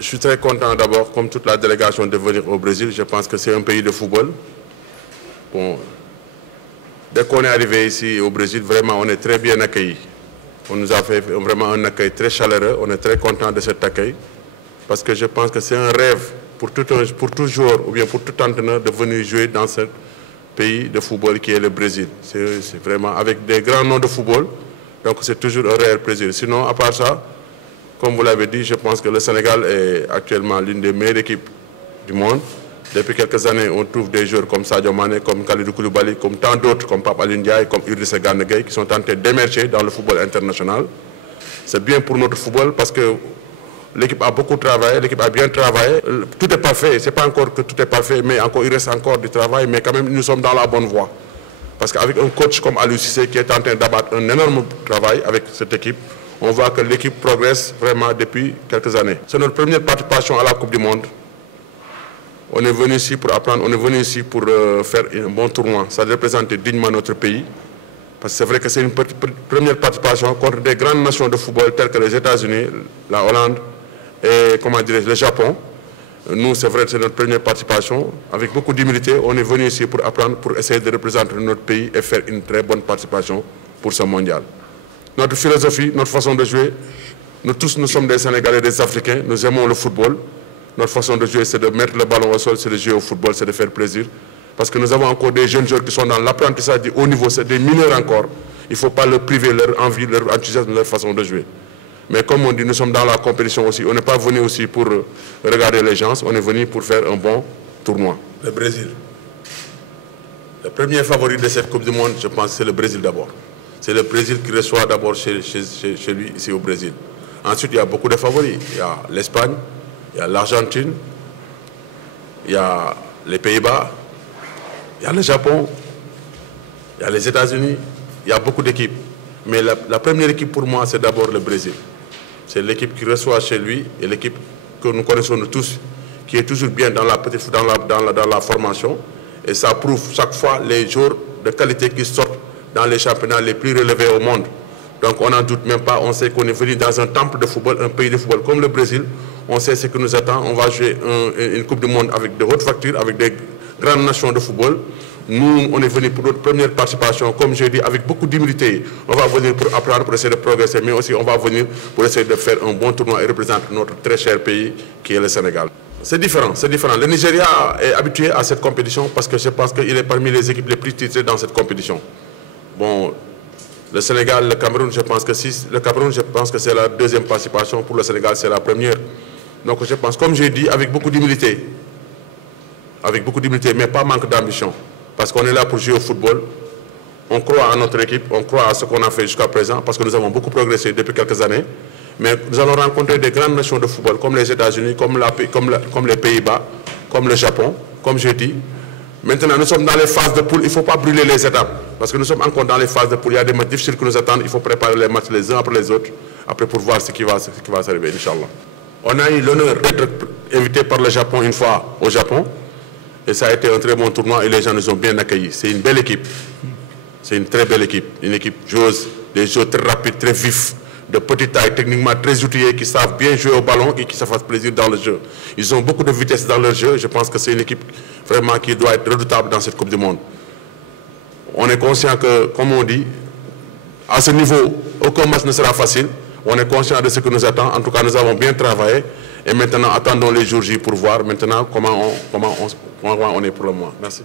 Je suis très content d'abord, comme toute la délégation, de venir au Brésil. Je pense que c'est un pays de football. Bon, dès qu'on est arrivé ici au Brésil, vraiment, on est très bien accueillis. On nous a fait vraiment un accueil très chaleureux. On est très content de cet accueil. Parce que je pense que c'est un rêve pour tout joueur ou bien pour tout entraîneur de venir jouer dans ce pays de football qui est le Brésil. C'est vraiment avec des grands noms de football. Donc c'est toujours un réel plaisir. Sinon, à part ça, comme vous l'avez dit, je pense que le Sénégal est actuellement l'une des meilleures équipes du monde. Depuis quelques années, on trouve des joueurs comme Sadio Mané, comme Kalidou Koulibaly, comme tant d'autres, comme Pape Alioune Ndiaye, comme Idrissa Gana Gueye, qui sont en train d'émerger dans le football international. C'est bien pour notre football parce que l'équipe a beaucoup travaillé, l'équipe a bien travaillé. Tout n'est pas fait, c'est pas encore que tout est parfait, mais encore, il reste encore du travail, mais quand même, nous sommes dans la bonne voie. Parce qu'avec un coach comme Aliou Cissé qui est en train d'abattre un énorme travail avec cette équipe, on voit que l'équipe progresse vraiment depuis quelques années. C'est notre première participation à la Coupe du Monde. On est venu ici pour apprendre, on est venu ici pour faire un bon tournoi. Ça représente dignement notre pays. Parce que c'est vrai que c'est une première participation contre des grandes nations de football telles que les États-Unis, la Hollande et comment dire, le Japon. Nous, c'est vrai que c'est notre première participation. Avec beaucoup d'humilité, on est venu ici pour apprendre, pour essayer de représenter notre pays et faire une très bonne participation pour ce mondial. Notre philosophie, notre façon de jouer, nous tous, nous sommes des Sénégalais, des Africains, nous aimons le football. Notre façon de jouer, c'est de mettre le ballon au sol, c'est de jouer au football, c'est de faire plaisir. Parce que nous avons encore des jeunes joueurs qui sont dans l'apprentissage du haut niveau, c'est des mineurs encore. Il ne faut pas leur priver leur envie, leur enthousiasme, leur façon de jouer. Mais comme on dit, nous sommes dans la compétition aussi. On n'est pas venu aussi pour regarder les gens, on est venu pour faire un bon tournoi. Le Brésil. Le premier favori de cette Coupe du Monde, je pense, c'est le Brésil d'abord. C'est le Brésil qui reçoit d'abord chez lui, ici au Brésil. Ensuite, il y a beaucoup de favoris. Il y a l'Espagne, il y a l'Argentine, il y a les Pays-Bas, il y a le Japon, il y a les États-Unis, il y a beaucoup d'équipes. Mais la première équipe pour moi, c'est d'abord le Brésil. C'est l'équipe qui reçoit chez lui et l'équipe que nous connaissons tous, qui est toujours bien dans la formation. Et ça prouve chaque fois les joueurs de qualité qui sortent dans les championnats les plus relevés au monde. Donc on n'en doute même pas, on sait qu'on est venu dans un temple de football, un pays de football comme le Brésil. On sait ce que nous attend, on va jouer une Coupe du Monde avec de hautes factures, avec des grandes nations de football. Nous, on est venu pour notre première participation, comme j'ai dit, avec beaucoup d'humilité. On va venir pour apprendre, pour essayer de progresser, mais aussi on va venir pour essayer de faire un bon tournoi et représenter notre très cher pays qui est le Sénégal. C'est différent, c'est différent. Le Nigeria est habitué à cette compétition parce que je pense qu'il est parmi les équipes les plus titrées dans cette compétition. Bon, le Sénégal, le Cameroun, je pense que c'est la deuxième participation. Pour le Sénégal, c'est la première. Donc je pense, comme j'ai dit, avec beaucoup d'humilité, mais pas manque d'ambition. Parce qu'on est là pour jouer au football. On croit à notre équipe, on croit à ce qu'on a fait jusqu'à présent, parce que nous avons beaucoup progressé depuis quelques années. Mais nous allons rencontrer des grandes nations de football, comme les États-Unis, comme les Pays-Bas, comme le Japon, comme j'ai dit. Maintenant, nous sommes dans les phases de poule, il ne faut pas brûler les étapes. Parce que nous sommes encore dans les phases de poule, il y a des matchs difficiles qui nous attendent, il faut préparer les matchs les uns après les autres, après pour voir ce qui va s'arriver, Inch'Allah. On a eu l'honneur d'être invité par le Japon une fois au Japon. Et ça a été un très bon tournoi et les gens nous ont bien accueillis. C'est une belle équipe. C'est une très belle équipe. Une équipe joueuse, des joueurs très rapides, très vifs, de petite taille, techniquement très outillés, qui savent bien jouer au ballon et qui se fassent plaisir dans le jeu. Ils ont beaucoup de vitesse dans leur jeu. Je pense que c'est une équipe vraiment qui doit être redoutable dans cette Coupe du Monde. On est conscient que, comme on dit, à ce niveau, aucun match ne sera facile. On est conscient de ce que nous attend. En tout cas, nous avons bien travaillé. Et maintenant, attendons les jours J pour voir maintenant comment on est pour le moment. Merci.